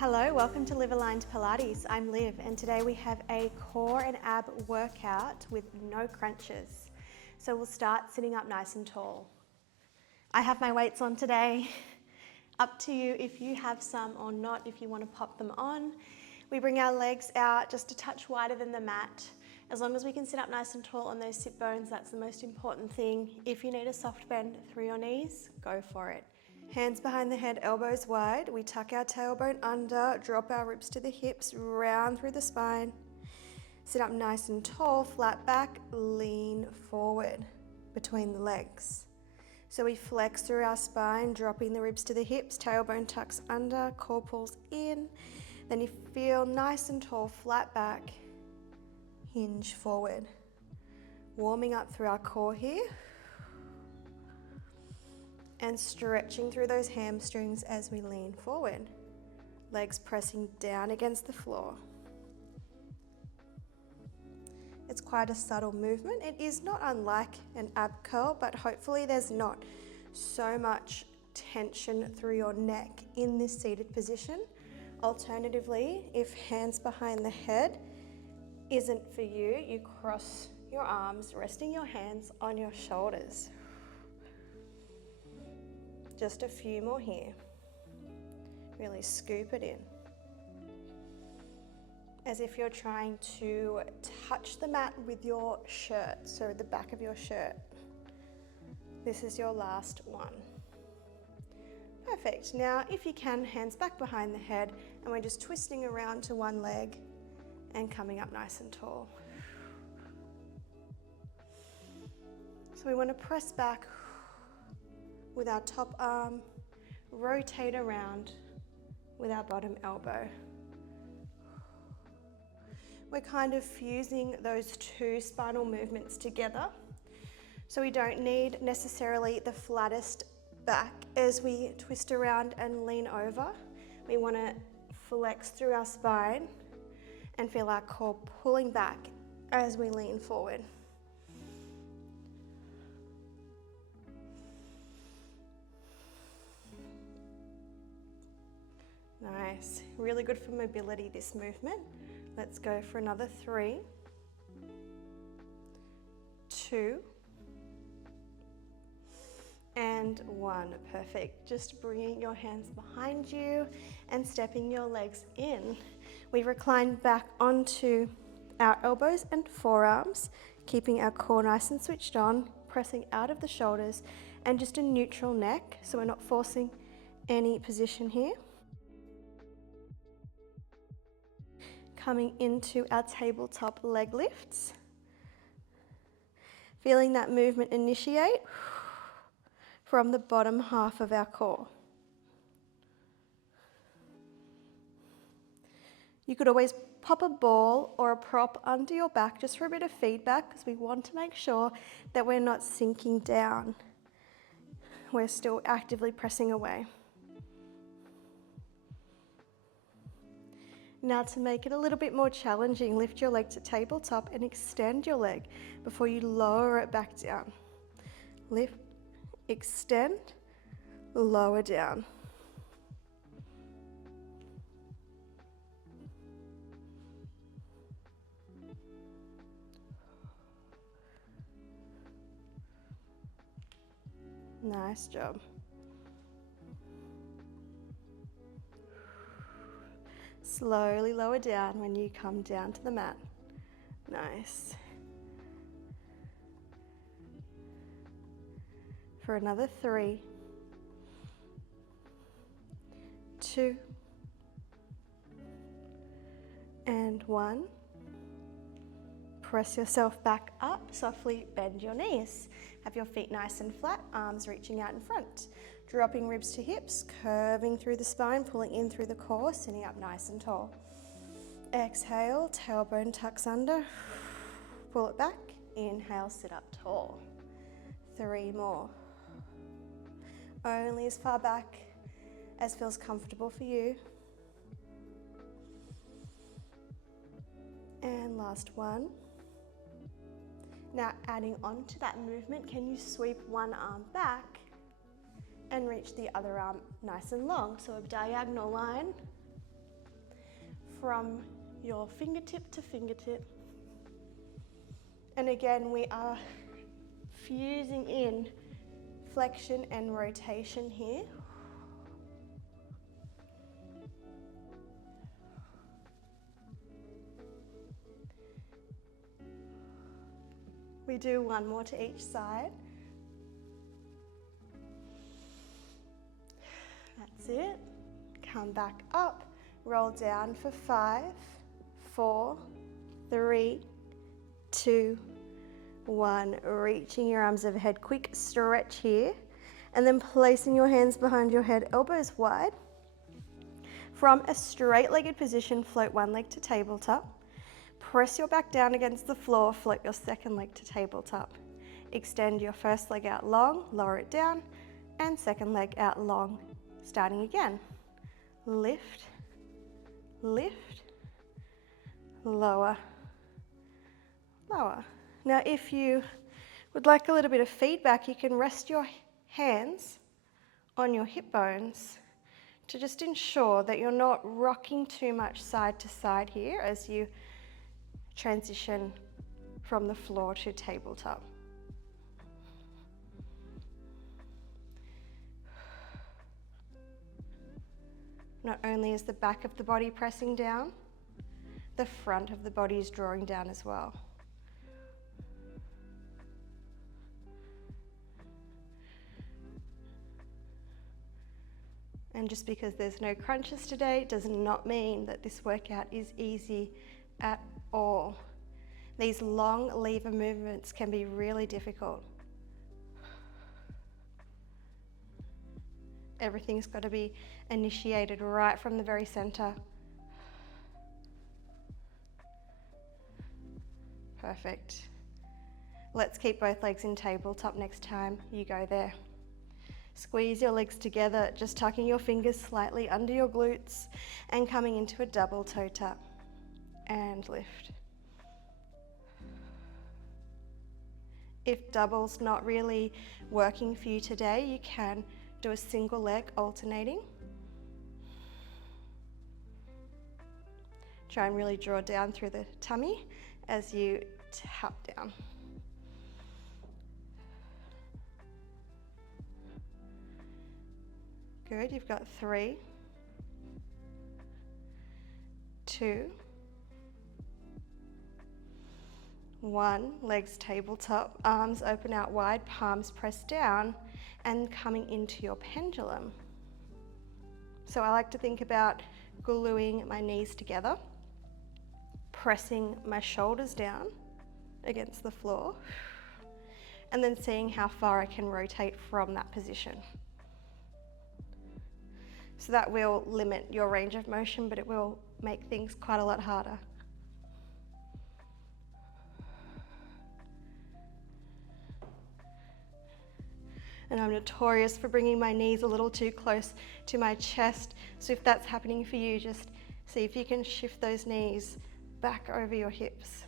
Hello, welcome to Live Aligned Pilates. I'm Liv, and today we have a core and ab workout with no crunches. So we'll start sitting up nice and tall. I have my weights on today. Up to you if you have some or not, if you want to pop them on. We bring our legs out just a touch wider than the mat. As long as we can sit up nice and tall on those sit bones, that's the most important thing. If you need a soft bend through your knees, go for it. Hands behind the head, elbows wide. We tuck our tailbone under, drop our ribs to the hips, round through the spine. Sit up nice and tall, flat back, lean forward between the legs. So we flex through our spine, dropping the ribs to the hips, tailbone tucks under, core pulls in. Then you feel nice and tall, flat back, hinge forward. Warming up through our core here. And stretching through those hamstrings as we lean forward. Legs pressing down against the floor. It's quite a subtle movement. It is not unlike an ab curl, but hopefully there's not so much tension through your neck in this seated position. Alternatively, if hands behind the head isn't for you, you cross your arms, resting your hands on your shoulders. Just a few more here. Really scoop it in. As if you're trying to touch the mat with your shirt, so the back of your shirt. This is your last one. Perfect. Now, if you can, hands back behind the head, and we're just twisting around to one leg and coming up nice and tall. So we want to press back with our top arm, rotate around with our bottom elbow. We're kind of fusing those two spinal movements together. So we don't need necessarily the flattest back as we twist around and lean over. We want to flex through our spine and feel our core pulling back as we lean forward. Nice, really good for mobility, this movement. Let's go for another 3, 2, and 1. Perfect. Just bringing your hands behind you and stepping your legs in. We recline back onto our elbows and forearms, keeping our core nice and switched on, pressing out of the shoulders, and just a neutral neck, so we're not forcing any position here. Coming into our tabletop leg lifts. Feeling that movement initiate from the bottom half of our core. You could always pop a ball or a prop under your back just for a bit of feedback, because we want to make sure that we're not sinking down. We're still actively pressing away. Now, to make it a little bit more challenging, lift your leg to tabletop and extend your leg before you lower it back down. Lift, extend, lower down. Nice job. Slowly lower down when you come down to the mat. Nice. For another 3, 2, and 1. Press yourself back up, softly bend your knees. Have your feet nice and flat, arms reaching out in front. Dropping ribs to hips, curving through the spine, pulling in through the core, sitting up nice and tall. Exhale, tailbone tucks under, pull it back. Inhale, sit up tall. 3 more. Only as far back as feels comfortable for you. And last one. Now, adding on to that movement, can you sweep one arm back and reach the other arm nice and long? So a diagonal line from your fingertip to fingertip. And again, we are fusing in flexion and rotation here. We do one more to each side. That's it. Come back up, roll down for 5, 4, 3, 2, 1. Reaching your arms overhead, quick stretch here, and then placing your hands behind your head, elbows wide. From a straight-legged position, float one leg to tabletop. Press your back down against the floor, float your second leg to tabletop. Extend your first leg out long, lower it down, and second leg out long. Starting again. Lift, lift, lower, lower. Now if you would like a little bit of feedback, you can rest your hands on your hip bones to just ensure that you're not rocking too much side to side here as you transition from the floor to tabletop. Not only is the back of the body pressing down, the front of the body is drawing down as well. And just because there's no crunches today does not mean that this workout is easy at all. These long lever movements can be really difficult. Everything's got to be initiated right from the very center. Perfect. Let's keep both legs in tabletop next time you go there. Squeeze your legs together, just tucking your fingers slightly under your glutes and coming into a double toe tap. And lift. If double's not really working for you today, you can do a single leg alternating. Try and really draw down through the tummy as you tap down. Good, you've got 3, 2, 1, legs tabletop, arms open out wide, palms pressed down, and coming into your pendulum. So I like to think about gluing my knees together, pressing my shoulders down against the floor, and then seeing how far I can rotate from that position. So that will limit your range of motion, but it will make things quite a lot harder. And I'm notorious for bringing my knees a little too close to my chest. So if that's happening for you, just see if you can shift those knees back over your hips.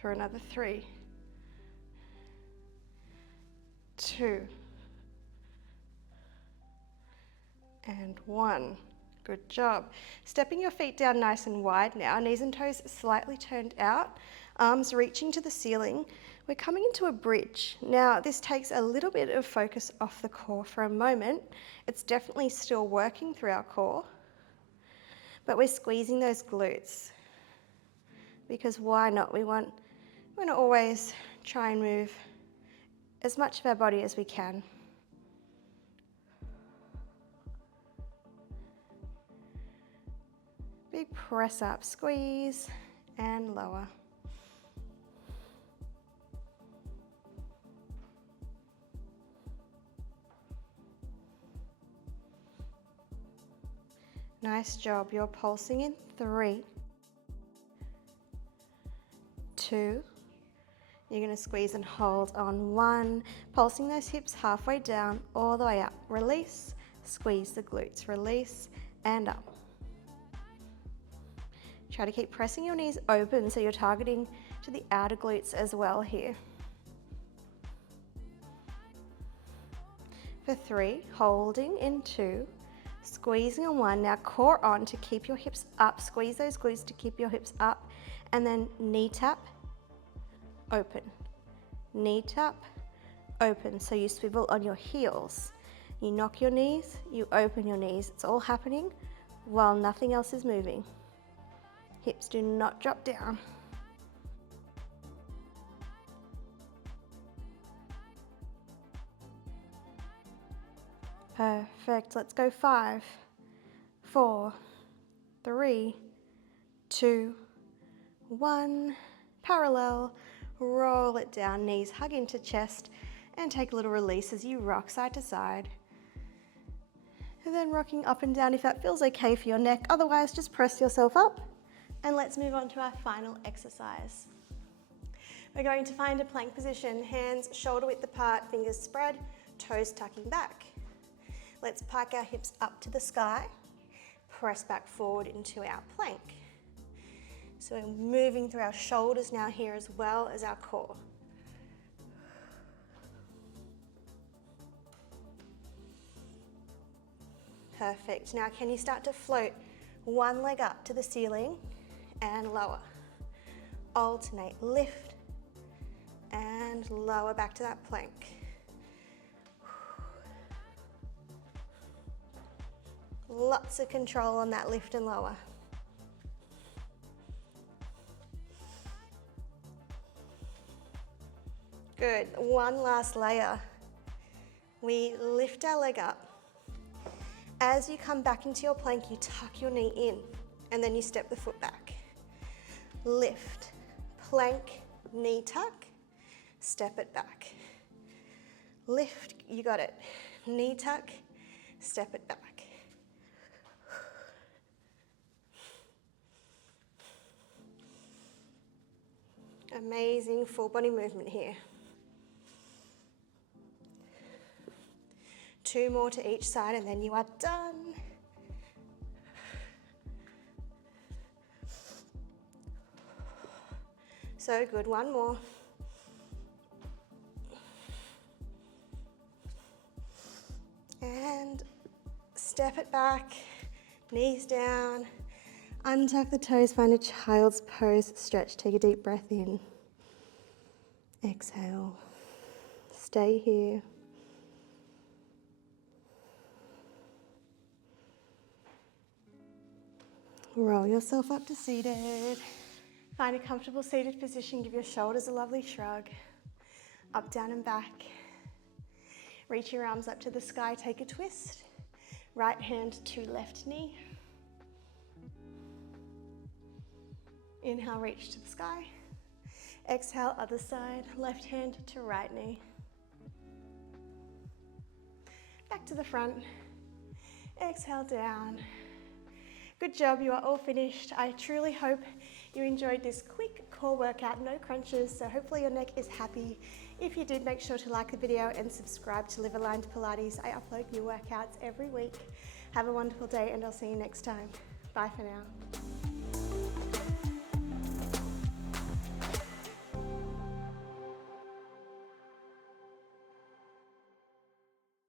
For another 3, 2, and 1. Good job. Stepping your feet down nice and wide now, knees and toes slightly turned out, arms reaching to the ceiling. We're coming into a bridge. Now, this takes a little bit of focus off the core for a moment. It's definitely still working through our core, but we're squeezing those glutes because why not? We want to always try and move as much of our body as we can. Big press up, squeeze, and lower. Nice job. You're pulsing in 3, 2. You're going to squeeze and hold on 1, pulsing those hips halfway down, all the way up. Release, squeeze the glutes, release, and up. Try to keep pressing your knees open so you're targeting to the outer glutes as well here. for 3, holding in 2, squeezing in 1. Now core on to keep your hips up. Squeeze those glutes to keep your hips up. And then knee tap, open. Knee tap, open. So you swivel on your heels. You knock your knees, you open your knees. It's all happening while nothing else is moving. Hips do not drop down. Perfect. Let's go 5, 4, 3, 2, 1. Parallel. Roll it down. Knees hug into chest and take a little release as you rock side to side. And then rocking up and down if that feels okay for your neck. Otherwise, just press yourself up. And let's move on to our final exercise. We're going to find a plank position. Hands shoulder width apart, fingers spread, toes tucking back. Let's pike our hips up to the sky, press back forward into our plank. So we're moving through our shoulders now here as well as our core. Perfect. Now can you start to float one leg up to the ceiling and lower? Alternate, lift and lower back to that plank. Lots of control on that lift and lower. Good. One last layer. We lift our leg up. As you come back into your plank, you tuck your knee in and then you step the foot back. Lift, plank, knee tuck, step it back. Lift, you got it. Knee tuck, step it back. Amazing full body movement here. 2 more to each side and then you are done. So good, 1 more. And step it back, knees down, untuck the toes, find a child's pose, stretch, take a deep breath in. Exhale, stay here. Roll yourself up to seated. Find a comfortable seated position, give your shoulders a lovely shrug. Up, down and back. Reach your arms up to the sky, take a twist. Right hand to left knee. Inhale, reach to the sky. Exhale, other side, left hand to right knee. Back to the front. Exhale, down. Good job, you are all finished. I truly hope you enjoyed this quick core workout, no crunches, so hopefully your neck is happy. If you did, make sure to like the video and subscribe to Live Aligned Pilates. I upload new workouts every week. Have a wonderful day and I'll see you next time. Bye for now.